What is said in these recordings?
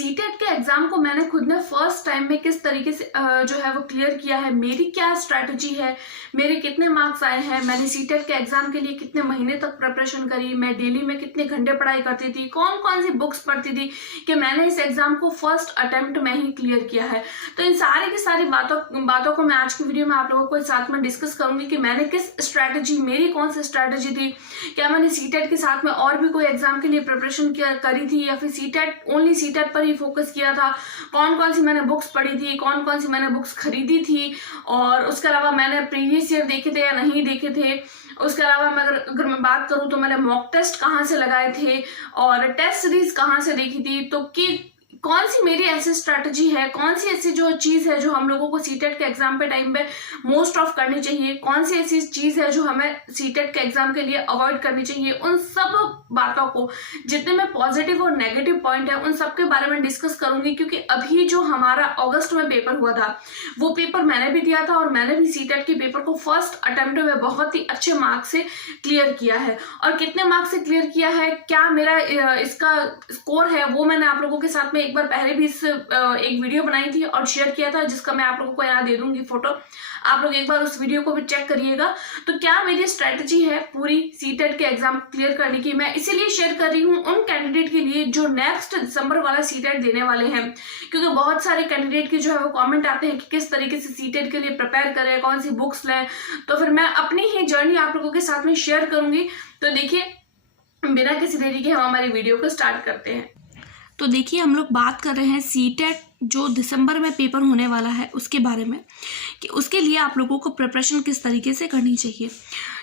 CTET के exam को मैंने खुद ने फर्स्ट टाइम में किस तरीके से जो है वो क्लियर किया है, मेरी क्या स्ट्रैटेजी है, मेरे कितने मार्क्स आए हैं, मैंने सीटेट के एग्जाम के लिए कितने महीने तक प्रिपरेशन करी, मैं डेली में कितने घंटे पढ़ाई करती थी, कौन कौन सी बुक्स पढ़ती थी कि मैंने इस एग्जाम को फर्स्ट अटेम्प्ट में ही क्लियर किया है। तो इन सारी की सारी बातों को मैं आज की वीडियो में आप लोगों को साथ में डिस्कस करूंगी कि मैंने किस स्ट्रैटेजी, मेरी कौन सी स्ट्रैटेजी थी, क्या मैंने सीटेट के साथ में और भी कोई एग्जाम के लिए प्रिपरेशन करी थी या फिर सीटेट ओनली सीटेट पर ही फोकस किया था, कौन कौन सी मैंने बुक्स पढ़ी थी, कौन कौन सी मैंने बुक्स खरीदी थी, और उसके अलावा मैंने प्रीवियस ईयर देखे थे या नहीं देखे थे। उसके अलावा मैं अगर मैं बात करूं तो मैंने मॉक टेस्ट कहाँ से लगाए थे और टेस्ट सीरीज कहाँ से देखी थी, तो कि कौन सी मेरी ऐसी स्ट्रैटेजी है, कौन सी ऐसी जो चीज़ है जो हम लोगों को सीटेट के एग्जाम पे टाइम पे मोस्ट ऑफ करनी चाहिए, कौन सी ऐसी चीज़ है जो हमें सीटेट के एग्जाम के लिए अवॉइड करनी चाहिए, उन सब बातों को, जितने में पॉजिटिव और नेगेटिव पॉइंट है उन सब के बारे में डिस्कस करूंगी। क्योंकि अभी जो हमारा अगस्त में पेपर हुआ था वो पेपर मैंने भी दिया था और मैंने भी सीटेट के पेपर को फर्स्ट अटेम्प्ट में बहुत ही अच्छे मार्क्स से क्लियर किया है। और कितने मार्क्स से क्लियर किया है, क्या मेरा इसका स्कोर है, वो मैंने आप लोगों के साथ में एक बार पहले भी एक वीडियो बनाई थी और शेयर किया था, जिसका मैं आप लोगों को यहाँ दे दूंगी फोटो, आप लोग एक बार उस वीडियो को भी चेक करिएगा। तो क्या मेरी स्ट्रेटजी है पूरी सीटेट के एग्जाम क्लियर करने की, मैं इसीलिए शेयर कर रही हूँ उन कैंडिडेट के लिए जो नेक्स्ट दिसंबर वाला सीटेट देने वाले हैं। क्योंकि बहुत सारे कैंडिडेट के जो है वो कमेंट आते हैं कि किस तरीके से सीटेट के लिए प्रिपेयर करें, कौन सी बुक्स लें, तो फिर मैं अपनी ही जर्नी आप लोगों के साथ में शेयर करूंगी। तो देखिए, बिना किसी देरी के हम हमारी वीडियो को स्टार्ट करते हैं। तो देखिए, हम लोग बात कर रहे हैं सीटेट जो दिसंबर में पेपर होने वाला है उसके बारे में, कि उसके लिए आप लोगों को प्रिपरेशन किस तरीके से करनी चाहिए,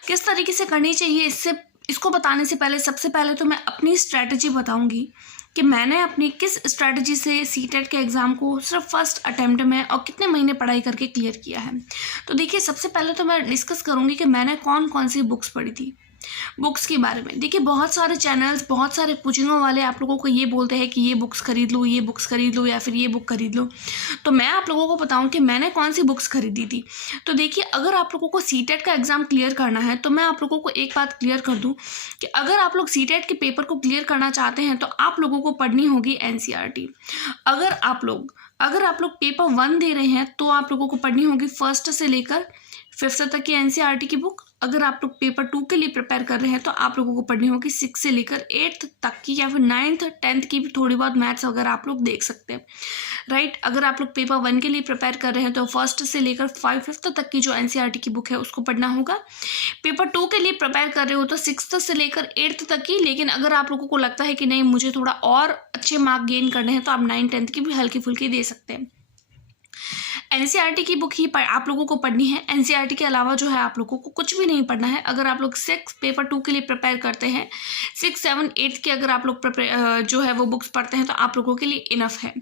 किस तरीके से करनी चाहिए। इसको बताने से पहले सबसे पहले तो मैं अपनी स्ट्रैटेजी बताऊंगी कि मैंने अपनी किस स्ट्रैटेजी से सीटेट के एग्ज़ाम को सिर्फ फर्स्ट अटेम्प्ट में और कितने महीने पढ़ाई करके क्लियर किया है। तो देखिए, सबसे पहले तो मैं डिस्कस करूँगी कि मैंने कौन कौन सी बुक्स पढ़ी थी। बुक्स के बारे में देखिए, बहुत सारे चैनल्स, बहुत सारे कोचिंगों वाले आप लोगों को ये बोलते हैं कि ये बुक्स खरीद लो, ये बुक्स खरीद लो या फिर ये बुक खरीद लो। तो मैं आप लोगों को बताऊं कि मैंने कौन सी बुक्स खरीदी थी। तो देखिए, अगर आप लोगों को सीटेट का एग्ज़ाम क्लियर करना है तो मैं आप लोगों को एक बात क्लियर कर दूं कि अगर आप लोग सीटेट के पेपर को क्लियर करना चाहते हैं तो आप लोगों को पढ़नी होगी NCERT। अगर आप लोग पेपर 1 दे रहे हैं तो आप लोगों को पढ़नी होगी फर्स्ट से लेकर 5th तक की NCERT की बुक। अगर आप लोग पेपर 2 के लिए प्रिपेयर कर रहे हैं तो आप लोगों को पढ़नी होगी 6 से लेकर 8th तक की, या फिर 9th 10th की भी थोड़ी बहुत मैथ्स वगैरह आप लोग देख सकते हैं, राइट। अगर आप लोग पेपर 1 के लिए प्रिपेयर कर रहे हैं तो 1st से लेकर 5th तक की जो NCERT की बुक है उसको पढ़ना होगा। पेपर 2 के लिए प्रिपेयर कर रहे हो तो 6th से लेकर 8th तक की, लेकिन अगर आप लोगों को लगता है कि नहीं मुझे थोड़ा और अच्छे मार्क गेन करने हैं तो आप 9th 10th की भी हल्की फुल्की दे सकते हैं। NCERT की बुक ही आप लोगों को पढ़नी है। NCERT के अलावा जो है आप लोगों को कुछ भी नहीं पढ़ना है। अगर आप लोग पेपर 2 के लिए प्रिपेयर करते हैं, 6, 7, 8 के अगर आप लोग जो है वो बुक्स पढ़ते हैं तो आप लोगों के लिए इनफ है,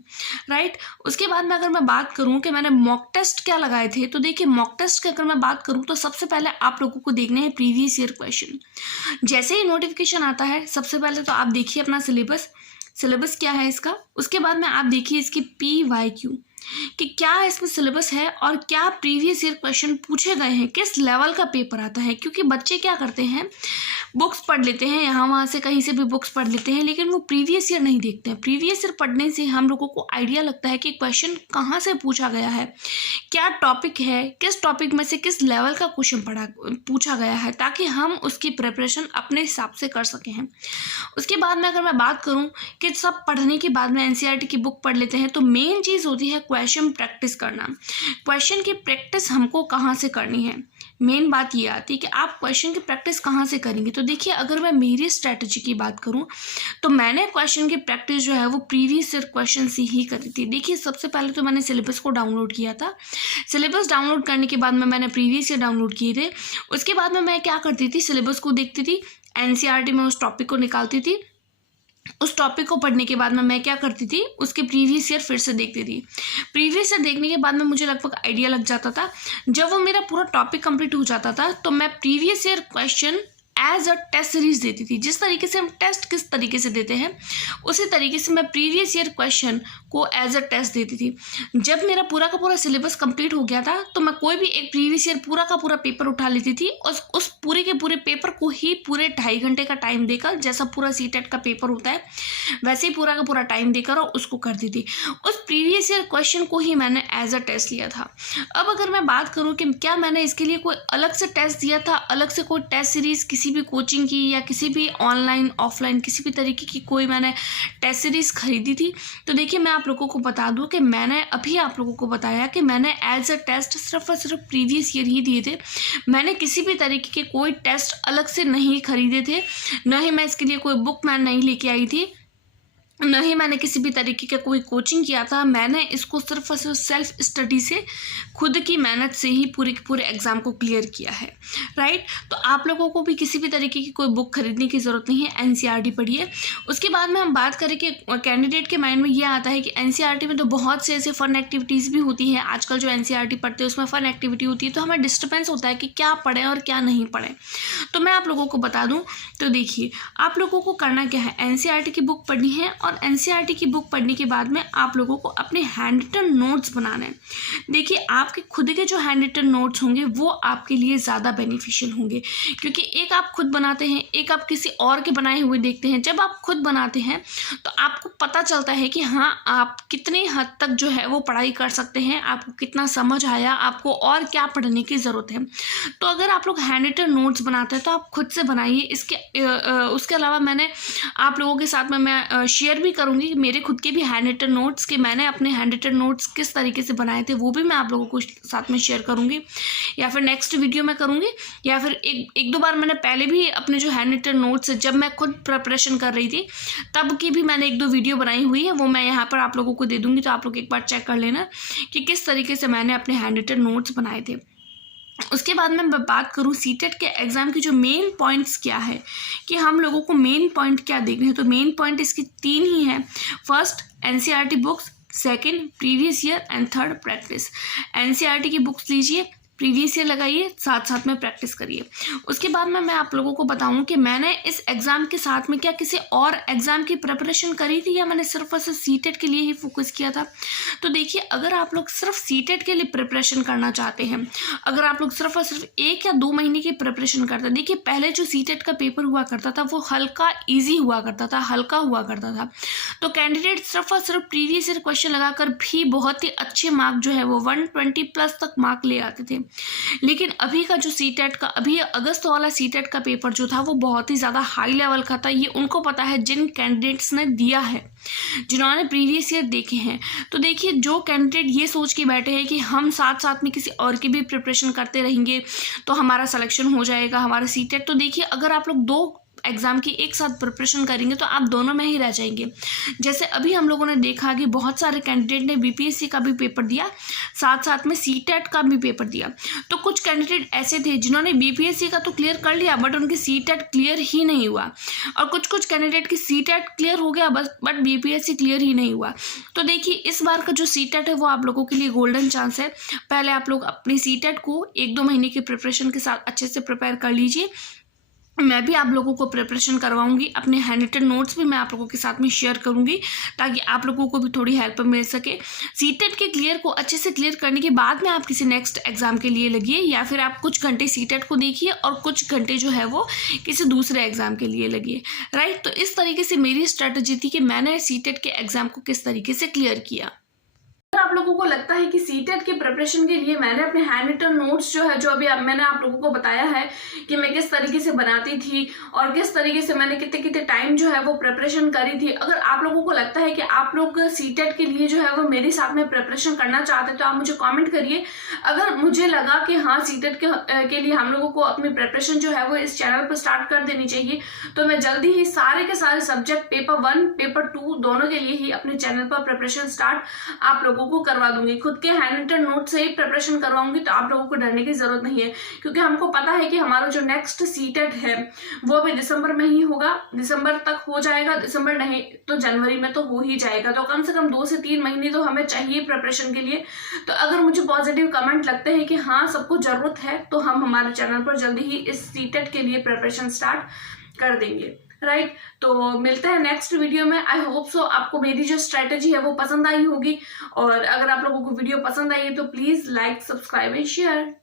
राइट। उसके बाद में अगर मैं बात करूं कि मैंने मॉक टेस्ट क्या लगाए थे, तो देखिए, मॉक टेस्ट की अगर मैं बात करूं तो सबसे पहले आप लोगों को देखने हैं प्रीवियस ईयर क्वेश्चन। जैसे ही नोटिफिकेशन आता है सबसे पहले तो आप देखिए अपना सिलेबस क्या है इसका। उसके बाद में आप देखिए इसकी PYQ कि क्या इसमें सिलेबस है और क्या प्रीवियस ईयर क्वेश्चन पूछे गए हैं, किस लेवल का पेपर आता है। क्योंकि बच्चे क्या करते हैं, बुक्स पढ़ लेते हैं, यहाँ वहाँ से कहीं से भी बुक्स पढ़ लेते हैं, लेकिन वो प्रीवियस ईयर नहीं देखते हैं। प्रीवियस ईयर पढ़ने से हम लोगों को आइडिया लगता है कि क्वेश्चन कहाँ से पूछा गया है, क्या टॉपिक है, किस टॉपिक में से किस लेवल का क्वेश्चन पूछा गया है, ताकि हम उसकी प्रिपरेशन अपने हिसाब से कर सकें हैं। उसके बाद में अगर मैं बात करूँ कि सब पढ़ने के बाद में NCERT की बुक पढ़ लेते हैं तो मेन चीज़ होती है क्वेश्चन प्रैक्टिस करना। क्वेश्चन की प्रैक्टिस हमको कहाँ से करनी है, मेन बात ये आती है कि आप क्वेश्चन की प्रैक्टिस कहाँ से करेंगे। तो देखिए, अगर मैं मेरी स्ट्रैटेजी की बात करूँ तो मैंने क्वेश्चन की प्रैक्टिस जो है वो प्रीवियस ईयर क्वेश्चन से ही करी थी। देखिए, सबसे पहले तो मैंने सिलेबस को डाउनलोड किया था। सिलेबस डाउनलोड करने के बाद में मैंने प्रीवियस ईयर डाउनलोड किए थे। उसके बाद में मैं क्या करती थी, सिलेबस को देखती थी, NCERT में उस टॉपिक को निकालती थी। उस टॉपिक को पढ़ने के बाद में मैं क्या करती थी, उसके प्रीवियस ईयर फिर से देखती थी। प्रीवियस ईयर देखने के बाद में मुझे लगभग आइडिया लग जाता था। जब वो मेरा पूरा टॉपिक कंप्लीट हो जाता था तो मैं previous year question as a test series देती थी। जिस तरीके से हम टेस्ट किस तरीके से देते हैं उसी तरीके से मैं प्रीवियस ईयर क्वेश्चन को एज अ टेस्ट देती थी। जब मेरा पूरा का पूरा सिलेबस कंप्लीट हो गया था तो मैं कोई भी एक प्रीवियस ईयर पूरा का पूरा पेपर उठा लेती थी और उस पूरे के पूरे पेपर को ही पूरे 2.5 घंटे का टाइम देकर, जैसा पूरा सीटेट का पेपर होता है वैसे ही पूरा का पूरा टाइम देकर और उसको करती थी। उस प्रीवियस ईयर क्वेश्चन को ही मैंने एज अ टेस्ट लिया था। अब अगर मैं बात करूँ कि क्या मैंने इसके लिए कोई अलग से टेस्ट दिया था, अलग से कोई टेस्ट सीरीज किसी भी कोचिंग की या किसी भी ऑनलाइन ऑफलाइन किसी भी तरीके की कोई मैंने टेस्ट सीरीज खरीदी थी, तो देखिए मैं आप लोगों को बता दूं कि मैंने अभी आप लोगों को बताया कि मैंने एज अ टेस्ट सिर्फ और सिर्फ प्रीवियस ईयर ही दिए थे। मैंने किसी भी तरीके के कोई टेस्ट अलग से नहीं खरीदे थे, न ही मैं इसके लिए कोई बुक मैं नहीं लेके आई थी, न ही मैंने किसी भी तरीके का कोई कोचिंग किया था। मैंने इसको सिर्फ और सिर्फ सेल्फ स्टडी से, खुद की मेहनत से ही पूरे के पूरे एग्ज़ाम को क्लियर किया है, राइट। तो आप लोगों को भी किसी भी तरीके की कोई बुक खरीदने की ज़रूरत नहीं है, एनसीईआरटी पढ़िए। उसके बाद में हम बात करें कि कैंडिडेट के माइंड में ये आता है कि एनसीईआरटी में तो बहुत से ऐसे फ़न एक्टिविटीज़ भी होती हैं। आजकल जो एनसीईआरटी पढ़ते हैं उसमें फ़न एक्टिविटी होती है, तो हमें डिस्टर्बेंस होता है कि क्या पढ़ें और क्या नहीं पढ़ें। तो मैं आप लोगों को बता दूँ, तो देखिए आप लोगों को करना क्या है, एनसीईआरटी की बुक पढ़नी है और एनसीईआरटी की बुक पढ़ने के बाद में आप लोगों को अपने हैंड रिटन नोट्स बनाने हैं। देखिए आपके खुद के जो हैंड रिटन नोट्स होंगे वो आपके लिए ज़्यादा बेनिफिशियल होंगे, क्योंकि एक आप खुद बनाते हैं, एक आप किसी और के बनाए हुए देखते हैं। जब आप खुद बनाते हैं तो आपको पता चलता है कि हाँ आप कितनी हद तक जो है वो पढ़ाई कर सकते हैं, आपको कितना समझ आया, आपको और क्या पढ़ने की ज़रूरत है। तो अगर आप लोग हैंड रिटन नोट्स बनाते हैं तो आप खुद से बनाइए। उसके अलावा मैंने आप लोगों के साथ में मैं शेयर भी करूँगी मेरे खुद के भी हैंड रिटन नोट्स, कि मैंने अपने हैंड रिटन नोट्स किस तरीके से बनाए थे वो भी मैं आप लोगों को साथ में शेयर करूँगी, या फिर नेक्स्ट वीडियो में करूँगी, या फिर एक दो बार मैंने पहले भी अपने जो हैंड रिटन नोट्स जब मैं खुद प्रिपरेशन कर रही थी तब की भी मैंने 1-2 वीडियो बनाई हुई है, वो मैं यहाँ पर आप लोगों को दे दूँगी। तो आप लोग एक बार चेक कर लेना कि किस तरीके से मैंने अपने हैंड रिटन नोट्स बनाए थे। उसके बाद में मैं बात करूँ सीटेट के एग्ज़ाम की जो मेन पॉइंट्स क्या है, कि हम लोगों को मेन पॉइंट क्या देखने हैं। तो मेन पॉइंट इसकी 3 ही हैं। First NCERT books, second previous year and third practice. NCERT की बुक्स लीजिए, प्रीवियस ईयर लगाइए, साथ साथ में प्रैक्टिस करिए। उसके बाद में मैं आप लोगों को बताऊं कि मैंने इस एग्ज़ाम के साथ में क्या किसी और एग्ज़ाम की प्रिपरेशन करी थी या मैंने सिर्फ और सिर्फ सीटेट के लिए ही फोकस किया था। तो देखिए अगर आप लोग सिर्फ सीटेट के लिए प्रिपरेशन करना चाहते हैं, अगर आप लोग सिर्फ और सिर्फ 1 या 2 महीने की प्रिपरेशन करते हैं, देखिए पहले जो सीटेट का पेपर हुआ करता था वो हल्का ईजी हुआ करता था, हल्का हुआ करता था। तो कैंडिडेट सिर्फ और सिर्फ प्रीवियस ईयर क्वेश्चन लगाकर भी बहुत ही अच्छे मार्क जो है वो 120+ तक मार्क ले आते थे। लेकिन अभी का जो सीटेट का, अभी अगस्त वाला सीटेट का पेपर जो था वो बहुत ही ज़्यादा हाई लेवल का था। ये उनको पता है जिन कैंडिडेट्स ने दिया है, जिन्होंने प्रीवियस ईयर देखे हैं। तो देखिए जो कैंडिडेट ये सोच के बैठे हैं कि हम साथ साथ में किसी और की भी प्रिपरेशन करते रहेंगे तो हमारा सिलेक्शन हो जाएगा, हमारा सीटेट, तो देखिए अगर आप लोग 2 एग्ज़ाम की एक साथ प्रिपरेशन करेंगे तो आप दोनों में ही रह जाएंगे। जैसे अभी हम लोगों ने देखा कि बहुत सारे कैंडिडेट ने बीपीएससी का भी पेपर दिया, साथ साथ में सीटेट का भी पेपर दिया। तो कुछ कैंडिडेट ऐसे थे जिन्होंने बीपीएससी का तो क्लियर कर लिया बट उनकी सीटेट क्लियर ही नहीं हुआ, और कुछ कैंडिडेट की सीटेट क्लियर हो गया बट बीपीएससी क्लियर ही नहीं हुआ। तो देखिए इस बार का जो सीटेट है वो आप लोगों के लिए गोल्डन चांस है। पहले आप लोग अपनी सीटेट को 1-2 महीने की प्रिपरेशन के साथ अच्छे से प्रिपेयर कर लीजिए। मैं भी आप लोगों को प्रिपरेशन करवाऊंगी, अपने हैंड रिटन नोट्स भी मैं आप लोगों के साथ में शेयर करूंगी ताकि आप लोगों को भी थोड़ी हेल्प मिल सके। सीटेट के क्लियर को अच्छे से क्लियर करने के बाद में आप किसी नेक्स्ट एग्जाम के लिए लगिए, या फिर आप कुछ घंटे सीटेट को देखिए और कुछ घंटे जो है वो किसी दूसरे एग्जाम के लिए लगिए, राइट। तो इस तरीके से मेरी स्ट्रेटजी थी कि मैंने सीटेट के एग्जाम को किस तरीके से क्लियर किया। आप लोगों को लगता है कि सीटेट के प्रिपरेशन के लिए मैंने अपने हैंड रिटन नोट्स जो है, जो अभी मैंने आप लोगों को बताया है कि मैं किस तरीके से बनाती थी और किस तरीके से मैंने कितने कितने टाइम जो है वो प्रिपरेशन करी थी, अगर आप लोगों को लगता है कि आप लोग सीटेट के लिए जो है वो मेरे साथ में प्रिपरेशन करना चाहते हैं तो आप मुझे कमेंट करिए। अगर मुझे लगा कि हाँ सीटेट के लिए हम लोगों को अपनी प्रिपरेशन जो है वो इस चैनल पर स्टार्ट कर देनी चाहिए, तो मैं जल्दी ही सारे के सारे सब्जेक्ट पेपर 1 पेपर 2 दोनों के लिए ही अपने चैनल पर प्रिपरेशन स्टार्ट आप लोगों को करवा दूंगी, खुद के हैंड रिटन नोट से ही प्रिपरेशन करवाऊंगी, तो आप लोगों को डरने की जरूरत नहीं है, क्योंकि हमको पता है कि हमारा जो नेक्स्ट सीटेट है वो भी दिसंबर में ही होगा, दिसंबर तक हो जाएगा, दिसंबर नहीं तो जनवरी में तो हो ही जाएगा। तो कम से कम 2 से 3 महीने तो हमें चाहिए प्रिपरेशन के लिए। तो अगर मुझे पॉजिटिव कमेंट लगते हैं कि हाँ सबको जरूरत है, तो हम हमारे चैनल पर जल्दी ही इस सीटेट के लिए प्रिपरेशन स्टार्ट कर देंगे, राइट। तो मिलते हैं नेक्स्ट वीडियो में। आई होप सो आपको मेरी जो स्ट्रेटेजी है वो पसंद आई होगी, और अगर आप लोगों को वीडियो पसंद आई है तो please like, subscribe and share.